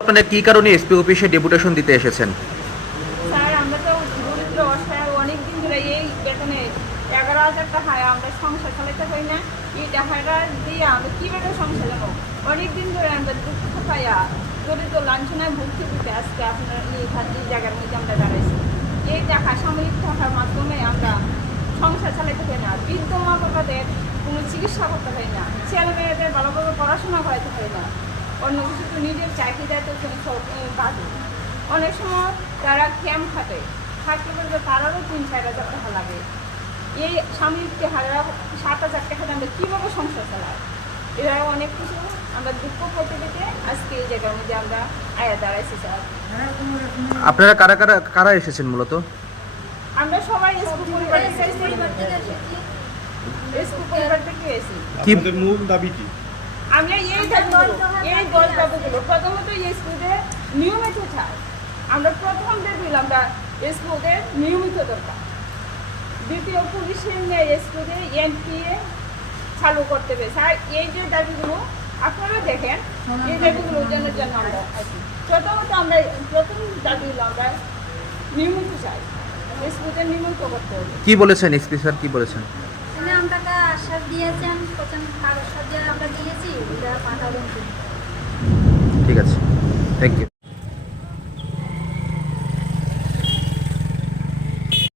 আপনারা কি কারণে এসপি অফিসে ডেপুটেশন দিতে এসেছেন? স্যার আমরা তো দরিদ্র অসহায় অনেকদিন ধরে এই বেতনে 11,000 টাকা আমরা সংসার চালাতে পারি না। এই টাকাটা দিয়ে আমরা কীভাবে সংসার চালাবো? অনেকদিন ধরে আমরা দুঃখ পাইয়া দরিদ্র লাঞ্ছনায় ভুগতে ভুগতে আজকে আপনার এই জায়গার মধ্যে আমরা দাঁড়াইছি। এই টাকা সাময়িক টাকার মাধ্যমে আমরা সংসার চালাতে পারি না, বৃদ্ধ মা বাবাদের কোনো চিকিৎসা করতে পারি না, ছেলে মেয়েদের ভালোভাবে পড়াশোনা করাতে পারি না, অন্য কিছু তো নিজের চাকরিদায়িত্ব বাদে অনেক সময় তারা ক্যাম্প খাটে, থাকতে পারবে তারারও 3-4 হাজার টাকা লাগে। এই সাময়িক টাকা 7,000 টাকা আমরা কীভাবে সংসার চালাই? এরা অনেক কিছু আমরা দুঃখ পেতে পেতে আজকে এই জায়গার মধ্যে আমরা আয়া দাঁড়াইছি। স্যার আপনারা কারা এসেছেন মূলত? আমরা সবাই স্কুল পরিবার থেকে এসেছি। কি মূল দাবি কি? আমরা এই দাবিগুলো প্রথমত এই স্কুলে নিয়মিত চাই। আমরা প্রথম দাবি আমরা স্কুলে নিয়মিত দরকার। দ্বিতীয় পুলিশের স্কুলে এনপিএ চালু করতে হবে। স্যার এই যে দাবিগুলো আপনারা দেখেন, এই দাবিগুলোর জন্য আমরা আছি। প্রথমত আমরা প্রথম দাবি হলো আমরা নিয়মিত চাই, স্কুলে নিয়মিত করতে হবে। কি বলেছেন এসপি স্যার, কি বলেছেন? আমরা আশ্বাস দিয়েছেন, কাগজ আমরা দিয়েছি, ওটা পাঠাবেন। ঠিক আছে, থ্যাংক ইউ।